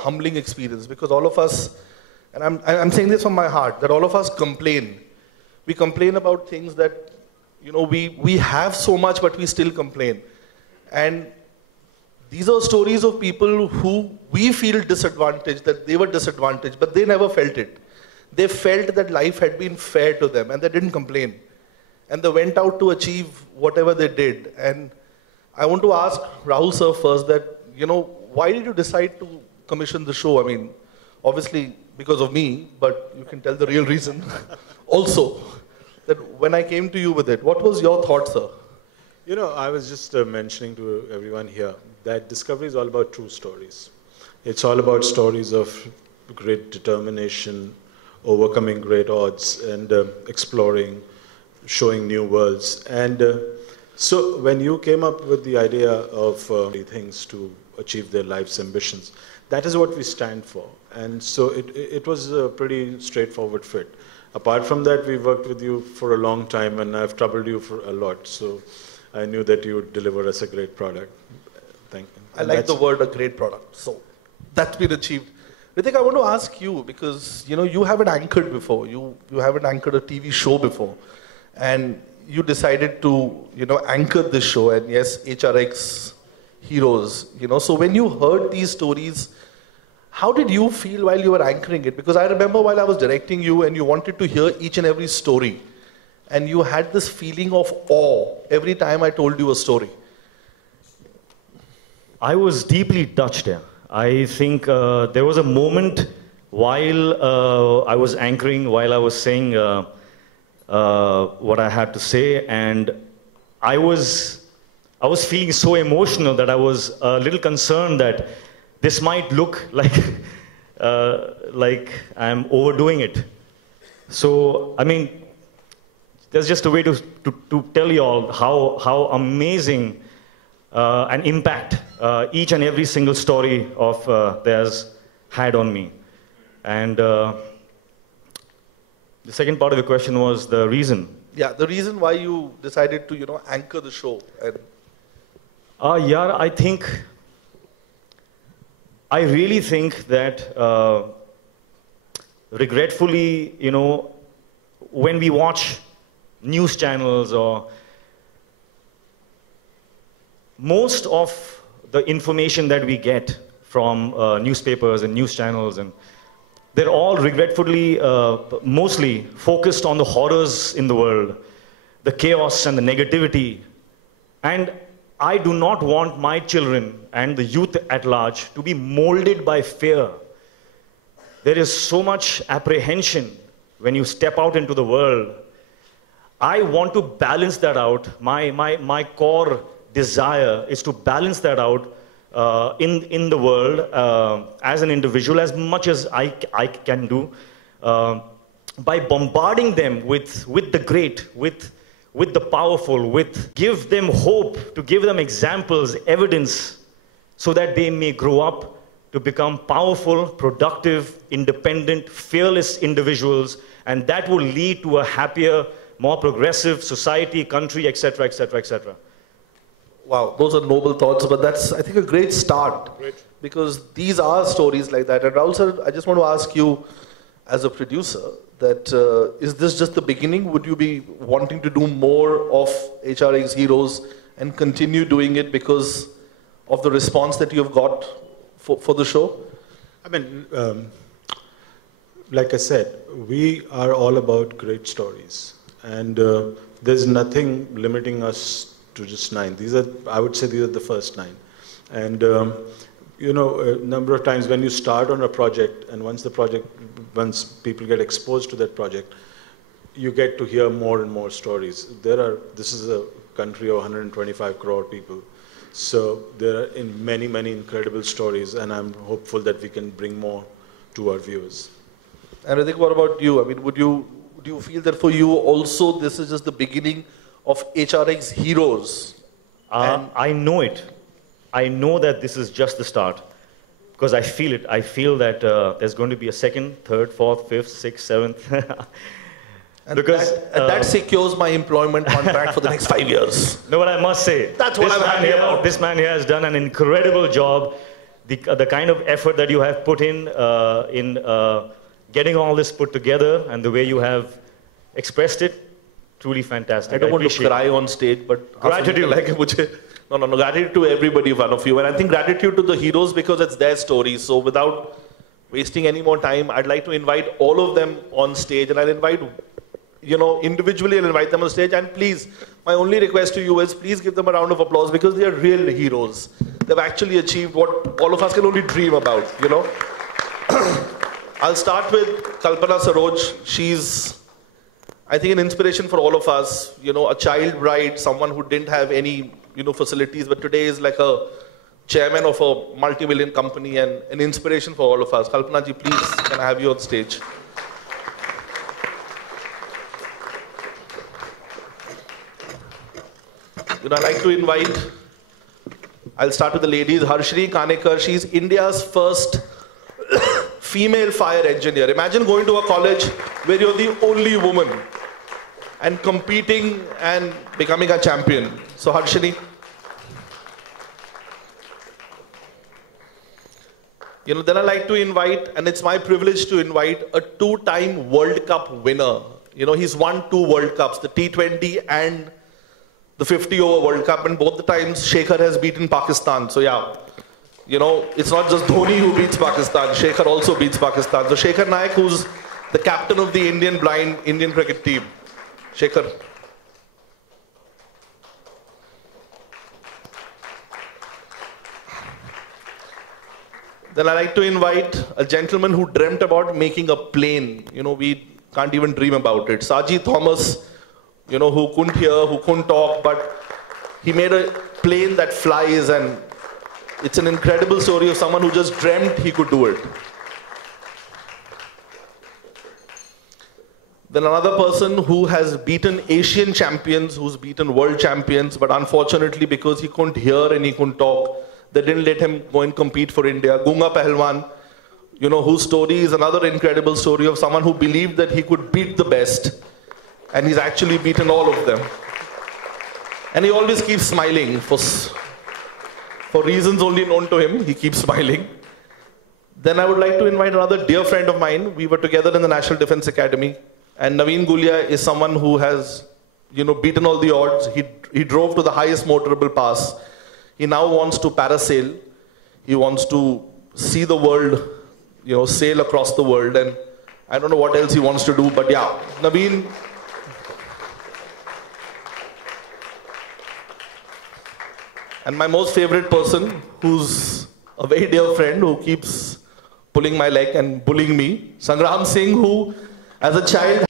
humbling experience because all of us, and I'm saying this from my heart, that all of us complain. We complain about things that, we have so much, but we still complain. And these are stories of people who we feel disadvantaged, that they were disadvantaged, but they never felt it. They felt that life had been fair to them and they didn't complain. And they went out to achieve whatever they did. And I want to ask Rahul sir first that, why did you decide to commission the show? I mean, obviously because of me, but you can tell the real reason also. That when I came to you with it, what was your thought, sir? I was just mentioning to everyone here that Discovery is all about true stories. It's all about stories of great determination, overcoming great odds, and exploring, showing new worlds. And so when you came up with the idea of things to achieve their life's ambitions, that is what we stand for. And so it was a pretty straightforward fit. Apart from that, we worked with you for a long time, and I've troubled you for a lot. So I knew that you would deliver us a great product. Thank you. I like the word, a great product. So that's been achieved. Hritik, I want to ask you, because you haven't anchored before. You haven't anchored a TV show before. And you decided to anchor this show. And yes, HRX heroes. So when you heard these stories, how did you feel while you were anchoring it? Because I remember while I was directing you and you wanted to hear each and every story. And you had this feeling of awe every time I told you a story. I was deeply touched here. I think there was a moment while I was anchoring, while I was saying what I had to say, and I was feeling so emotional that I was a little concerned that this might look like I'm overdoing it. So, I mean, there's just a way to tell you all how amazing an impact each and every single story of theirs had on me. And the second part of the question was the reason. Yeah, the reason why you decided to, anchor the show. And I really think that, regretfully, when we watch news channels or most of the information that we get from newspapers and news channels, and they're all regretfully mostly focused on the horrors in the world, the chaos and the negativity. And I do not want my children and the youth at large to be molded by fear. There is so much apprehension when you step out into the world. I want to balance that out. My core desire is to balance that out in the world as an individual as much as I can do by bombarding them with the great, with the powerful, give them hope, to give them examples, evidence, so that they may grow up to become powerful, productive, independent, fearless individuals, and that will lead to a happier, more progressive society, country, etc., etc., etc. Wow, those are noble thoughts, but that's, I think, a great start. Great. Because these are stories like that. And Rahul sir, I just want to ask you, as a producer, that is this just the beginning? Would you be wanting to do more of HRX Heroes and continue doing it because of the response that you have got for the show? I mean, like I said, we are all about great stories. And there's nothing limiting us to just 9. I would say these are the first 9. And, a number of times when you start on a project, and once people get exposed to that project, you get to hear more and more stories. This is a country of 125 crore people. So there are many, many incredible stories, and I'm hopeful that we can bring more to our viewers. And Hritik, what about you? I mean, would you feel that for you also this is just the beginning of HRX Heroes? I know it. I know that this is just the start, because I feel it. I feel that there's going to be a second, third, fourth, fifth, sixth, seventh. And because that secures my employment contract for the next 5 years. No, what I must say, that's what I'm happy about. This man here has done an incredible job the kind of effort that you have put in getting all this put together and the way you have expressed it, truly fantastic. I don't want to cry on stage, but gratitude. No, gratitude to everybody, one of you. And I think gratitude to the heroes because it's their stories. So without wasting any more time, I'd like to invite all of them on stage. And I'll invite, individually I'll invite them on stage. And please, my only request to you is please give them a round of applause because they are real heroes. They've actually achieved what all of us can only dream about, I'll start with Kalpana Saroj. She's, I think, an inspiration for all of us. A child bride, someone who didn't have any, facilities, but today is like a chairman of a multi-million company and an inspiration for all of us. Kalpana ji, please, can I have you on stage? I'd like to invite, I'll start with the ladies. Harshri Kanekar, she's India's first female fire engineer. Imagine going to a college where you're the only woman and competing and becoming a champion. So Harshini. Then I like to invite, and it's my privilege to invite, a two-time World Cup winner. He's won 2 World Cups, the T20 and the 50-over World Cup, and both the times Shekhar has beaten Pakistan. So yeah, it's not just Dhoni who beats Pakistan, Shekhar also beats Pakistan. So Shekhar Naik, who's the captain of the Indian blind Indian cricket team. Shekhar. Then I like to invite a gentleman who dreamt about making a plane. We can't even dream about it. Saji Thomas, who couldn't hear, who couldn't talk, but he made a plane that flies, and it's an incredible story of someone who just dreamt he could do it. Then another person who has beaten Asian champions, who's beaten world champions, but unfortunately because he couldn't hear and he couldn't talk, they didn't let him go and compete for India. Gunga Pahalwan, whose story is another incredible story of someone who believed that he could beat the best, and he's actually beaten all of them. And he always keeps smiling. For reasons only known to him, he keeps smiling. Then I would like to invite another dear friend of mine. We were together in the National Defense Academy. And Naveen Gulia is someone who has, beaten all the odds. He drove to the highest motorable pass. He now wants to parasail. He wants to see the world, sail across the world. And I don't know what else he wants to do, but yeah, Naveen. And my most favorite person, who's a very dear friend, who keeps pulling my leg and bullying me, Sangram Singh, who, as a child,